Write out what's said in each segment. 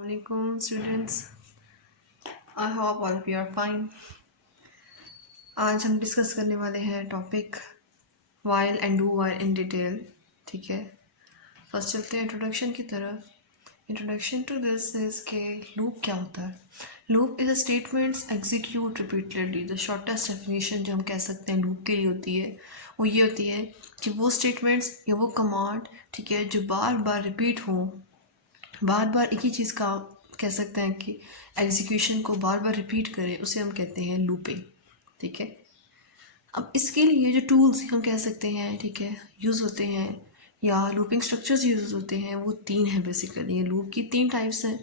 Assalamualaikum students. I hope all of you are fine. आज हम discuss करने वाले हैं topic while and do while in detail. ठीक है, फर्स्ट चलते हैं इंट्रोडक्शन की तरफ. इंट्रोडक्शन टू दिस इज के लूप क्या होता है. Loop is a statements execute repeatedly. The shortest definition जो हम कह सकते हैं लूप के लिए होती है वो ये होती है कि वो स्टेटमेंट्स या वो कमांड, ठीक है, जो बार बार रिपीट हो, बार बार एक ही चीज़ का कह सकते हैं कि एग्जीक्यूशन को बार बार रिपीट करें, उसे हम कहते हैं लूपिंग. ठीक है, अब इसके लिए जो टूल्स हम कह सकते हैं, ठीक है, यूज़ होते हैं या लूपिंग स्ट्रक्चर्स यूज़ होते हैं वो तीन हैं बेसिकली. ये लूप की तीन टाइप्स हैं.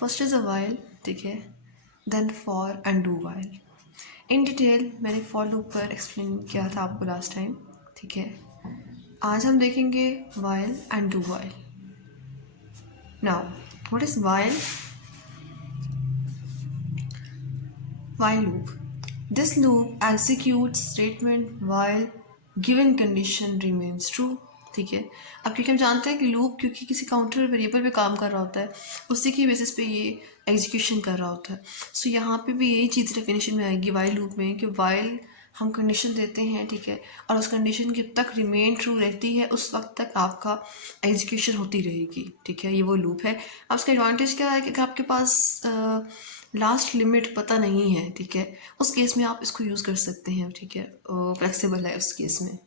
फर्स्ट इज़ अ वाइल, ठीक है, then for and do while. In detail मैंने फॉर लूप पर एक्सप्लेन किया था आपको लास्ट टाइम. ठीक है, आज हम देखेंगे while and do while. Now, what is while? While loop. This loop executes statement while given condition remains true. ठीक है, अब क्योंकि हम जानते हैं कि लूप क्योंकि किसी काउंटर वेरिएबल पे काम कर रहा होता है, उसी की बेसिस पे ये एग्जीक्यूशन कर रहा होता है. सो यहाँ पे भी यही चीज़ डेफिनेशन में आएगी वाइल लूप में कि वाइल हम कंडीशन देते हैं, ठीक है, और उस कंडीशन जब तक रिमेन ट्रू रहती है उस वक्त तक आपका एग्जीक्यूशन होती रहेगी. ठीक है, ये वो लूप है. अब इसका एडवांटेज क्या है कि आपके पास लास्ट लिमिट पता नहीं है, ठीक है, उस केस में आप इसको यूज़ कर सकते हैं. ठीक है, फ्लेक्सिबल है उस केस में.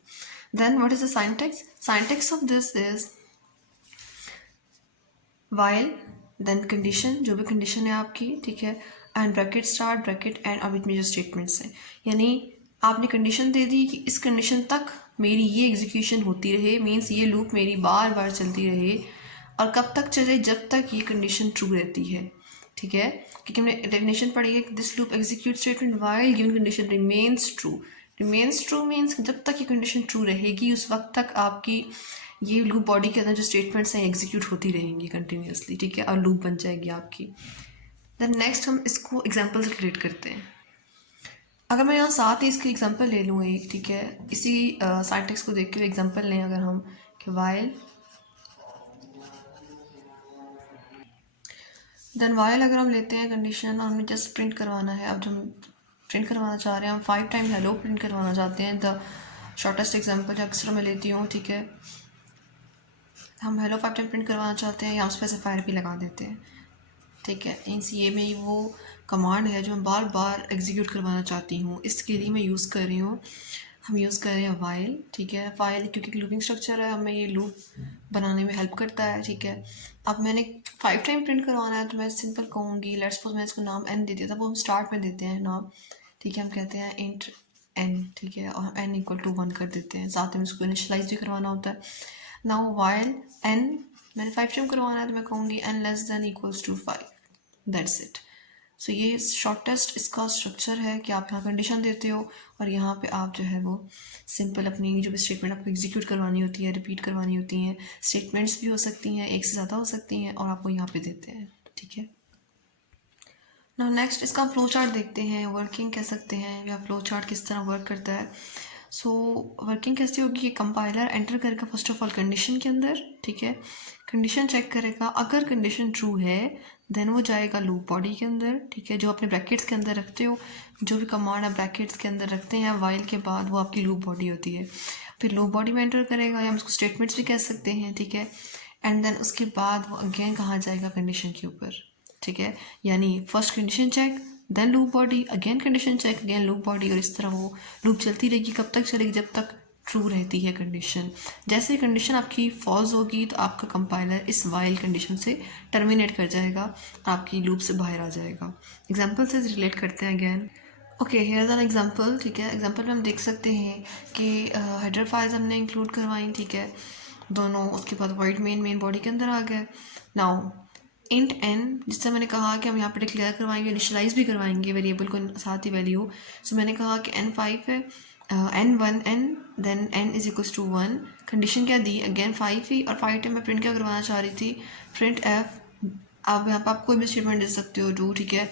Then what is the syntax. Syntax of this is while, then condition, जो भी कंडीशन है आपकी, ठीक है, end bracket start bracket end. अब इसमें जो स्टेटमेंट्स हैं, यानी आपने कंडीशन दे दी कि इस कंडीशन तक मेरी ये एग्जीक्यूशन होती रहे, मीन्स ये लूप मेरी बार बार चलती रहे. और कब तक चले, जब तक ये कंडीशन ट्रू रहती है. ठीक है, क्योंकि हमने डेफिनेशन पढ़ी है कि this loop execute statement while given condition remains true. Remains true means जब तक ये कंडीशन ट्रू रहेगी उस वक्त तक आपकी ये लूप बॉडी के अंदर जो स्टेटमेंट्स हैं एग्जीक्यूट होती रहेंगी कंटिन्यूसली. ठीक है, और लूप बन जाएगी आपकी. देन नेक्स्ट हम इसको एग्जाम्पल से रिलेट करते हैं. अगर मैं यहाँ साथ ही इसकी एग्जांपल ले लूँ एक, ठीक है, इसी सिंटैक्स को देख के एग्जांपल लें अगर हम कि वाइल, देन वाइल अगर हम लेते हैं कंडीशन और हमें जस्ट प्रिंट करवाना है. अब जो हम प्रिंट करवाना चाह रहे हैं, हम 5 टाइम हेलो प्रिंट करवाना चाहते हैं. द शॉर्टेस्ट एग्जांपल जो अक्सर मैं लेती हूँ, ठीक है, हम हेलो 5 टाइम प्रिंट करवाना चाहते हैं, यहाँ स्पेसिफायर भी लगा देते हैं. ठीक है, मीन्स ये में वो कमांड है जो मैं बार बार एग्जीक्यूट करवाना चाहती हूँ, इसके लिए मैं यूज़ कर रही हूँ. हम यूज़ कर रहे हैं वाइल. ठीक है, वाइल क्योंकि लूपिंग स्ट्रक्चर है, हमें ये लूप बनाने में हेल्प करता है. ठीक है, अब मैंने 5 टाइम प्रिंट करवाना है तो मैं सिंपल कहूँगी, लेट्स सपोज मैं इसको नाम n दे दिया था, वो हम स्टार्ट में देते हैं नाम. ठीक है, हम कहते हैं इंट n. ठीक है, और हम n = 1 कर देते हैं, साथ में इसको इनिशलाइज भी करवाना होता है. नाउ वाइल n मैंने 5 टाइम करवाना है तो मैं कहूँगी n <= 5. That's it. सो ये शॉर्टेस्ट इसका स्ट्रक्चर है कि आप यहाँ कंडीशन देते हो और यहाँ पे आप जो है वो सिंपल अपनी जो भी स्टेटमेंट आपको एग्जीक्यूट करवानी होती है, रिपीट करवानी होती हैं, स्टेटमेंट्स भी हो सकती हैं, एक से ज़्यादा हो सकती हैं, और आपको यहाँ पे देते हैं. ठीक है, नाउ नेक्स्ट इसका फ्लो चार्ट देखते हैं. वर्किंग कह सकते हैं या फ्लो चार्ट किस तरह वर्क करता है. सो वर्किंग कैसे होगी, ये कंपाइलर एंटर करेगा फर्स्ट ऑफ ऑल कंडीशन के अंदर. ठीक है, कंडीशन चेक करेगा, अगर कंडीशन ट्रू है देन वो जाएगा लूप बॉडी के अंदर. ठीक है, जो अपने ब्रैकेट्स के अंदर रखते हो, जो भी कमांड आप ब्रैकेट्स के अंदर रखते हैं वाइल के बाद, वो आपकी लूप बॉडी होती है. फिर लूप बॉडी में एंटर करेगा, या हम उसको स्टेटमेंट्स भी कह सकते हैं. ठीक है, एंड देन उसके बाद वो अगेन कहाँ जाएगा, कंडीशन के ऊपर. ठीक है, यानी first condition check, then loop body, again condition check, again loop body, और इस तरह वो लूप चलती रहेगी. कब तक चलेगी, जब तक ट्रू रहती है कंडीशन. जैसे ही कंडीशन आपकी फॉल्स होगी तो आपका कंपाइलर इस वाइल कंडीशन से टर्मिनेट कर जाएगा, आपकी लूप से बाहर आ जाएगा. एग्जांपल से रिलेट करते हैं again. Okay, here is an example. ठीक है, एग्जांपल में हम देख सकते हैं कि हेडर फाइल्स हमने इंक्लूड करवाई. ठीक है, दोनों, उसके बाद वाइड मेन बॉडी के अंदर आ गए. नाउ इंट n, जिससे मैंने कहा कि हम यहाँ पर डिक्लेयर करवाएंगे, इनिशलाइज भी करवाएंगे वेरिएबल को साथ ही वैल्यू. सो मैंने कहा कि n5 है, n1 n, then n = 1. Condition क्या दी, अगेन 5 ही, और 5 टाइम मैं प्रिंट क्या करवाना चाह रही थी, प्रिंट f. आप यहाँ पर आप कोई भी स्टेटमेंट दे सकते हो, डू. ठीक है,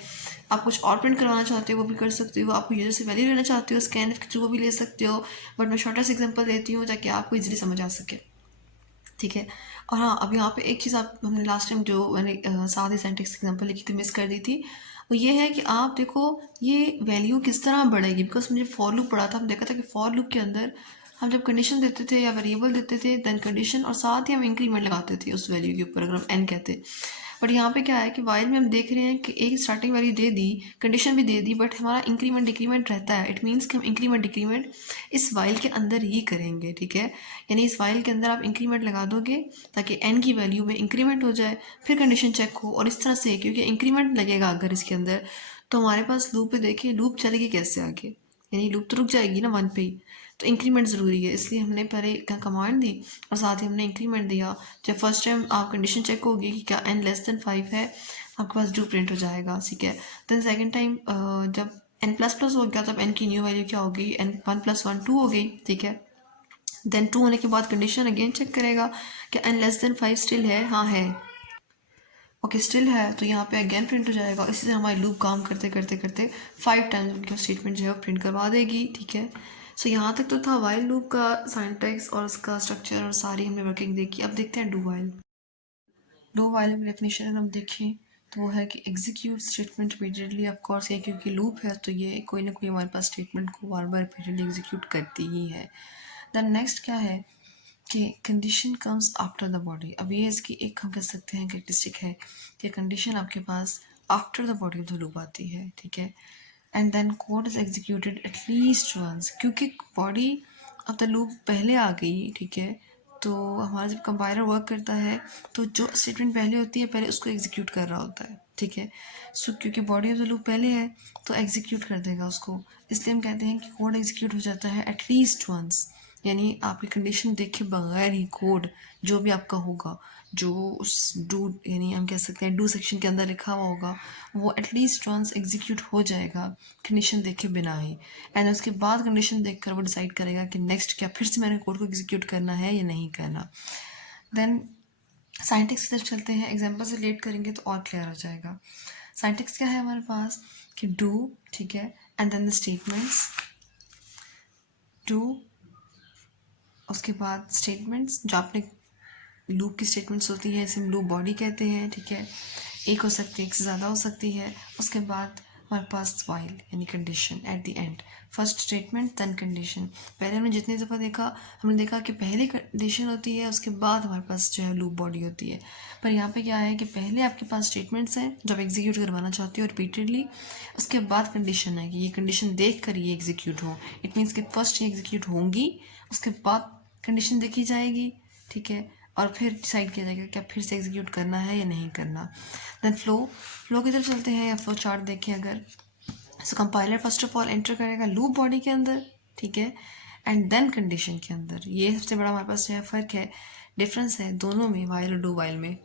आप कुछ और प्रिंट करवाना चाहते हो वो भी कर सकते हो, आपको यूजर से वैल्यू लेना चाहते हो स्कैन के थ्रू वो भी ले सकते हो, बट मैं शॉर्टेस्ट एग्जांपल देती हूँ ताकि आपको इजीली समझ आ सके. ठीक है। और हाँ, अब यहाँ पे एक चीज़ आप हमने लास्ट टाइम जो मैंने साथ ही सिंटेक्स एग्जांपल लिखी थी मिस कर दी थी, वो ये है कि आप देखो ये वैल्यू किस तरह बढ़ेगी। बिकॉज मुझे फॉर लूप पढ़ा था, हम देखा था कि फॉर लूप के अंदर हम जब कंडीशन देते थे या वेरिएबल देते थे देन कंडीशन, और साथ ही हम इंक्रीमेंट लगाते थे उस वैल्यू के ऊपर, अगर हम एन कहते। बट यहाँ पे क्या है कि वाइल में हम देख रहे हैं कि एक स्टार्टिंग वैल्यू दे दी, कंडीशन भी दे दी, बट हमारा इंक्रीमेंट डिक्रीमेंट रहता है। इट मीन्स कि हम इंक्रीमेंट डिक्रीमेंट इस वाइल के अंदर ही करेंगे, ठीक है। यानी इस वाइल के अंदर आप इंक्रीमेंट लगा दोगे ताकि एन की वैल्यू में इंक्रीमेंट हो जाए, फिर कंडीशन चेक हो, और इस तरह से, क्योंकि इंक्रीमेंट लगेगा अगर इसके अंदर, तो हमारे पास लूप पे देखिए लूप चलेगी कैसे आगे, यानी लूप तो रुक जाएगी ना 1 पे ही। तो इंक्रीमेंट ज़रूरी है, इसलिए हमने पहले कमांड दी और साथ ही हमने इंक्रीमेंट दिया। जब फर्स्ट टाइम आप कंडीशन चेक होगी कि क्या n लेस देन 5 है, आपके पास डू प्रिंट हो जाएगा, ठीक है। देन सेकेंड टाइम जब n प्लस प्लस हो गया तब n की न्यू वैल्यू क्या होगी, n 1 + 1 2 हो गई, ठीक है। देन 2 होने के बाद कंडीशन अगेन चेक करेगा कि n लेस देन 5 स्टिल है, हाँ है, ओके स्टिल है, तो यहाँ पे अगेन प्रिंट हो जाएगा। इसी से हमारी लूप काम करते करते करते 5 टाइम्स उनका स्टेटमेंट जो है वो प्रिंट करवा देगी, ठीक है। सो यहाँ तक तो था वाइल लूप का सिंटैक्स और उसका स्ट्रक्चर और सारी हमने वर्किंग देखी। अब देखते हैं डू वाइल। डू वाइल में डेफिनेशन अगर हम देखें तो वो है कि execute statement repeatedly. Of course ये क्योंकि लूप है तो ये कोई ना कोई हमारे पास स्टेटमेंट को बार बार रिपीटेडली एग्जीक्यूट करती ही है। देन नेक्स्ट क्या है कि condition comes after the body. अब ये इसकी एक हम कह सकते हैं कैरेक्टरिस्टिक है कि कंडीशन आपके पास after the body of the loop आती है, ठीक है। And then code is executed at least once, क्योंकि बॉडी ऑफ द लूप पहले आ गई, ठीक है। तो हमारा जब कंपाइलर वर्क करता है तो जो स्टेटमेंट पहले होती है पहले उसको एग्जीक्यूट कर रहा होता है, ठीक है। सो क्योंकि बॉडी ऑफ द लूप पहले है तो एग्जीक्यूट कर देगा उसको, इसलिए हम कहते हैं कि कोड एग्जीक्यूट हो जाता है एटलीस्ट वंस। यानी आपकी कंडीशन देखे बगैर ही कोड जो भी आपका होगा, जो उस डू यानी हम कह सकते हैं डू सेक्शन के अंदर लिखा हुआ होगा, वो एटलीस्ट वंस एग्जीक्यूट हो जाएगा कंडीशन देखे बिना ही। एंड उसके बाद कंडीशन देखकर वो डिसाइड करेगा कि नेक्स्ट क्या फिर से मैंने कोड को एग्जीक्यूट करना है या नहीं करना। देन साइंटिक्स की तरफ चलते हैं, एग्जाम्पल से रिलेट करेंगे तो और क्लियर हो जाएगा। साइंटिक्स क्या है हमारे पास कि डू, ठीक है, and then the statements do, उसके बाद स्टेटमेंट्स जो आपने लूप की स्टेटमेंट्स होती है, इसे हम लूप बॉडी कहते हैं, ठीक है। एक हो सकती है, एक से ज़्यादा हो सकती है। उसके बाद हमारे पास वाइल यानी condition at the end, first statement then condition. पहले हमने जितनी दफ़ा देखा हमने देखा कि पहले कंडीशन होती है उसके बाद हमारे पास जो है लूप बॉडी होती है। पर यहाँ पे क्या है कि पहले आपके पास स्टेटमेंट्स हैं जो आप एग्जीक्यूट करवाना चाहते हो रिपीटेडली, उसके बाद कंडीशन है कि ये कंडीशन देख कर ये एग्जीक्यूट हो। इट मीन्स कि फर्स्ट ये एग्जीक्यूट होंगी, उसके बाद कंडीशन देखी जाएगी, ठीक है, और फिर डिसाइड किया जाएगा क्या फिर से एग्जीक्यूट करना है या नहीं करना। देन फ्लो की तरफ चलते हैं, या फ्लो चार्ट देखें अगर, so compiler first of all enter करेगा लूप बॉडी के अंदर, ठीक है, एंड देन कंडीशन के अंदर। ये सबसे बड़ा हमारे पास जो है फ़र्क है, डिफरेंस है दोनों में, वाइल और डू वाइल में।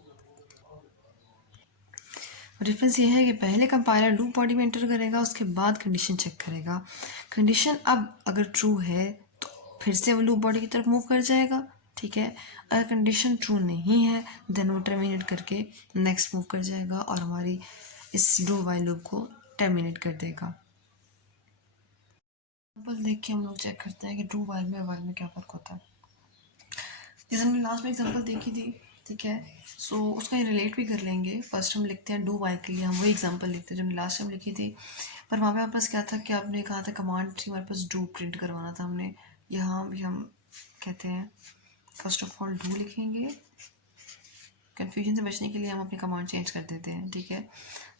डिफरेंस ये है कि पहले कंपाइलर लूप बॉडी में एंटर करेगा, उसके बाद कंडीशन चेक करेगा। कंडीशन अब अगर ट्रू है तो फिर से वो लूप बॉडी की तरफ मूव कर जाएगा, ठीक है। अगर कंडीशन ट्रू नहीं है देन वो टर्मिनेट करके नेक्स्ट मूव कर जाएगा और हमारी इस डू वाइल लूप को टर्मिनेट कर देगा। एग्जाम्पल देख के हम लोग चेक करते हैं कि डू वाइल में वाइल में क्या फ़र्क होता है। जैसे हमने लास्ट में एग्जाम्पल देखी थी, ठीक है, सो उसका ये रिलेट भी कर लेंगे। फर्स्ट हम लिखते हैं डू वाइल के लिए, हम वही एग्जांपल लिखते हैं जो हमने लास्ट टाइम लिखी थी। पर वहाँ पे हमारे पास क्या था कि आपने कहा था कमांड थी हमारे पास डू प्रिंट करवाना था हमने। यहाँ भी हम कहते हैं फर्स्ट ऑफ ऑल डू लिखेंगे, कन्फ्यूजन से बचने के लिए हम अपनी कमांड चेंज कर देते हैं, ठीक है।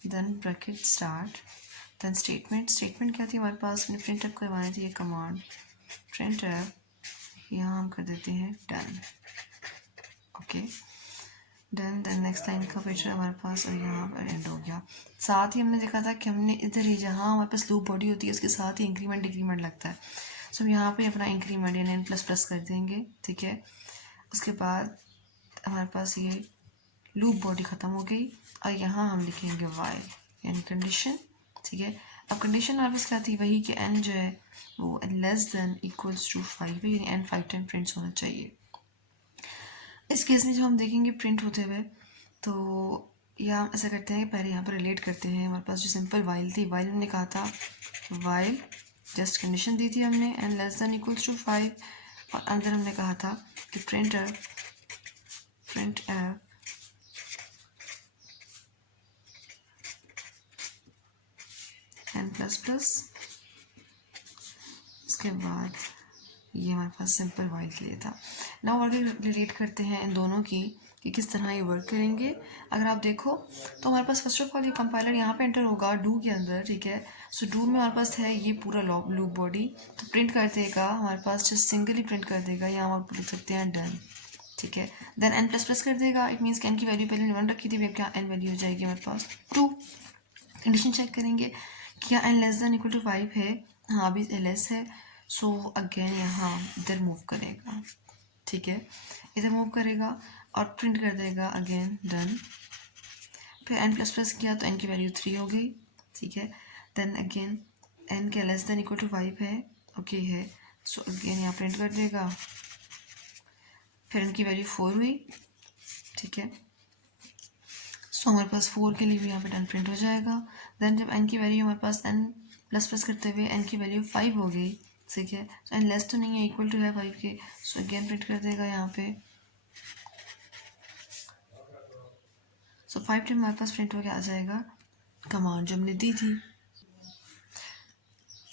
Then bracket start, then statement क्या थी हमारे पास, हमने प्रिंट अप करवानी थी ये कमांड प्रिंट अप, यहाँ हम कर देते हैं done, okay done. Then next line का पिक्चर हमारे पास और यहाँ पर एंड हो गया। साथ ही हमने देखा था कि हमने इधर ही जहाँ हमारे पास लूप बॉडी होती है उसके साथ ही इंक्रीमेंट डिक्रीमेंट लगता है। सो हम यहाँ पे अपना इंक्रीमेंट यानी n प्लस प्लस कर देंगे, ठीक है। उसके बाद हमारे पास ये लूप बॉडी ख़त्म हो गई और यहाँ हम लिखेंगे वाइल यानी कंडीशन, ठीक है। अब कंडीशन हमारे पास क्या थी, वही कि n जो है वो लेस देन इक्वल्स टू 5 है, यानी n 5 टाइम प्रिंट्स होना चाहिए। इस केस में जब हम देखेंगे प्रिंट होते हुए तो या हम ऐसा करते हैं कि पहले यहाँ पर रिलेट करते हैं। हमारे पास जो सिंपल वाइल थी, वाइल हमने कहा था वाइल जस्ट कंडीशन दी थी हमने n less than equals to 5 और अंदर हमने कहा था कि printer print F n plus plus, उसके बाद ये हमारे पास सिंपल वाइल के लिए था। नाउ वर्क रिलेट करते हैं इन दोनों की कि किस तरह ये वर्क करेंगे। अगर आप देखो तो हमारे पास फर्स्ट ऑफ ऑल ये कंपाइलर यहाँ पे एंटर होगा डू के अंदर, ठीक है। सो डू में हमारे पास है ये पूरा लूप बॉडी, तो प्रिंट कर देगा हमारे पास, जस्ट सिंगली प्रिंट कर देगा, यहाँ हम लिख सकते हैं डन, ठीक है। देन एन प्लस प्लस कर देगा, इट मीन्स एन की वैल्यू पहले 1 रखी थी, अब क्या एन वैल्यू हो जाएगी हमारे पास 2। कंडीशन चेक करेंगे क्या N less than equal to 5 है, हाँ अभी लेस है। सो अगेन यहाँ इधर मूव करेगा, ठीक है, इधर मूव करेगा और प्रिंट कर देगा अगेन डन। फिर एन प्लस प्लस किया तो एन की वैल्यू 3 हो गई, ठीक है। देन अगेन एन के लेस देन इक्वल टू 5 है, ओके है। सो अगेन यहाँ प्रिंट कर देगा, फिर एन की वैल्यू 4 हुई, ठीक है। सो हमारे पास 4 के लिए भी यहाँ पे डन प्रिंट हो जाएगा। देन जब एन की वैल्यू हमारे पास एन प्लस प्लस करते हुए एन की वैल्यू 5 हो गई, ठीक है। सो एन लेस तो नहीं है, इक्वल टू है 5 के, सो अगेन प्रिंट कर देगा यहाँ पे। सो 5 टाइम हमारे पास प्रिंट होकर आ जाएगा कमांड जो हमने दी थी।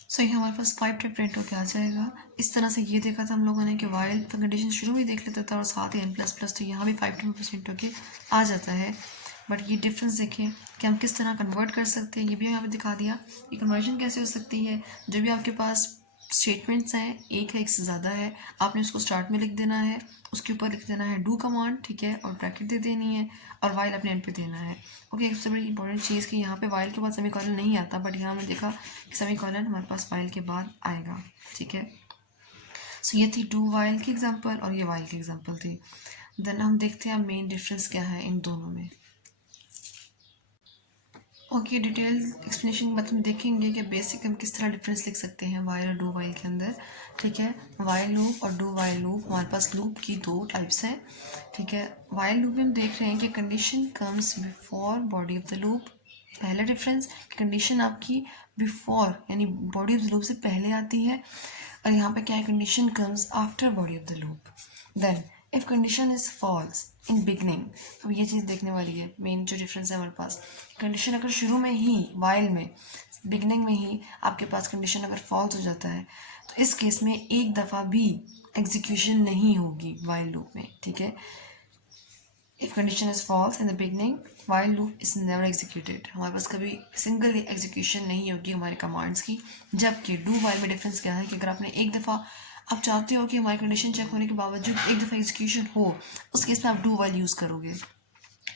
सो ये हमारे पास 5 टाइम प्रिंट होकर आ जाएगा। इस तरह से ये देखा था हम लोगों ने कि वाइल कंडीशन शुरू में देख लेता था और साथ ही एन प्लस प्लस, तो यहाँ भी 5 टाइम प्रिंट होकर आ जाता है। बट ये डिफरेंस देखें कि हम किस तरह कन्वर्ट कर सकते हैं, ये भी यहाँ पे दिखा दिया। ये कन्वर्जन कैसे हो सकती है, जो भी आपके पास स्टेटमेंट्स हैं, एक है एक से ज़्यादा है, आपने उसको स्टार्ट में लिख देना है, उसके ऊपर लिख देना है डू कमांड, ठीक है, और ब्रैकेट दे देनी है और वाइल अपने एंड पे देना है। ओके, एक सबसे बड़ी इंपॉर्टेंट चीज़ कि यहाँ पे वाइल के बाद सेमीकोलन नहीं आता, बट यहाँ हमने देखा कि सेमीकोलन हमारे पास वाइल के बाद आएगा, ठीक है। सो ये थी डू वाइल की एग्जाम्पल और ये वाइल की एग्जाम्पल थी। देन हम देखते हैं मेन डिफरेंस क्या है इन दोनों में। ओके, डिटेल एक्सप्लेनेशन के बाद हम देखेंगे कि बेसिक हम किस तरह डिफरेंस लिख सकते हैं वाइल और डू वाइल के अंदर, ठीक है। वाइल लूप और डू वाइल लूप, हमारे पास लूप की 2 टाइप्स हैं, ठीक है। वाइल लूप में हम देख रहे हैं कि condition comes before body of the loop. पहला डिफरेंस, कंडीशन आपकी बिफोर यानी बॉडी ऑफ द लूप से पहले आती है, और यहाँ पे क्या है, condition comes after body of the loop. Then if condition is false in beginning, अब ये चीज़ देखने वाली है, मेन जो डिफरेंस है हमारे पास। कंडीशन अगर शुरू में ही वाइल में बिगनिंग में ही आपके पास कंडीशन अगर फॉल्स हो जाता है, तो इस केस में एक दफ़ा भी एग्जीक्यूशन नहीं होगी वाइल लूप में, ठीक है। If condition is false in the beginning while loop is never executed, हमारे पास कभी सिंगल एग्जीक्यूशन नहीं होगी हमारे कमांड्स की। जबकि डू वाइल में डिफरेंस क्या है कि अगर आपने एक दफ़ा, आप चाहते हो कि हमारी कंडीशन चेक होने के बावजूद एक दफ़ा एग्जीक्यूशन हो, उस केस में आप डू वाइल यूज़ करोगे।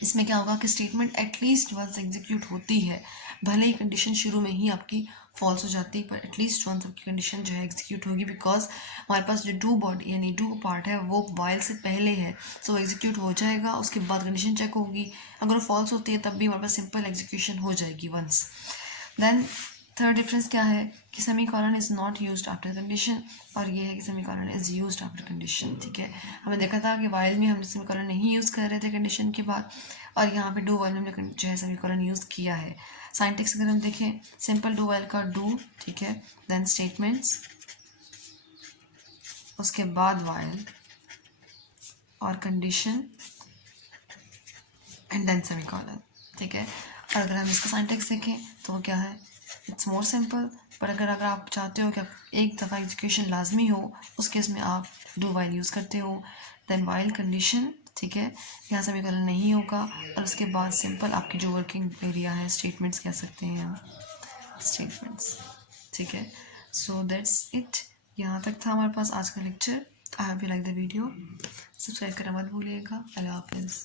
इसमें क्या होगा कि स्टेटमेंट एटलीस्ट वंस एग्जीक्यूट होती है, भले ही कंडीशन शुरू में ही आपकी फॉल्स हो जाती है, पर एटलीस्ट वंस आपकी कंडीशन जो है एग्जीक्यूट होगी, बिकॉज हमारे पास जो डू बॉडी यानी डू पार्ट है वो वाइल से पहले है, सो एग्जीक्यूट हो जाएगा, उसके बाद कंडीशन चेक होगी, अगर वो फॉल्स होती है तब भी हमारे पास सिंपल एग्जीक्यूशन हो जाएगी वंस। देन थर्ड डिफरेंस क्या है कि semicolon is not used after condition, और ये है कि semicolon is used after condition, ठीक है। हमने देखा था कि वाइल में हमने सेमीकोलन नहीं यूज़ कर रहे थे कंडीशन के बाद, और यहाँ पे डू वाइल में हमने जो है सेमीकोलन यूज़ किया है। साइंटिक्स अगर हम देखें, सिंपल डू वाइल का डू, ठीक है, देन स्टेटमेंट्स, उसके बाद वाइल और कंडीशन एंड देन सेमीकोलन, ठीक है। और अगर हम इसका साइंटिक्स देखें तो क्या है, इट्स मोर सिंपल, पर अगर आप चाहते हो कि एक दफ़ा एग्जीक्यूशन लाजमी हो, उस केस में आप डू वाइल यूज़ करते हो, देन वाइल कंडीशन, ठीक है, यहाँ सेमीकोलन नहीं होगा, और उसके बाद सिंपल आपकी जो वर्किंग एरिया है, स्टेटमेंट्स कह सकते हैं हम, स्टेटमेंट्स, ठीक है। सो दैट्स इट, यहाँ तक था हमारे पास आज का lecture. I hope you like the video, subscribe करना मत भूलिएगा। अल्लाह हाफिज़।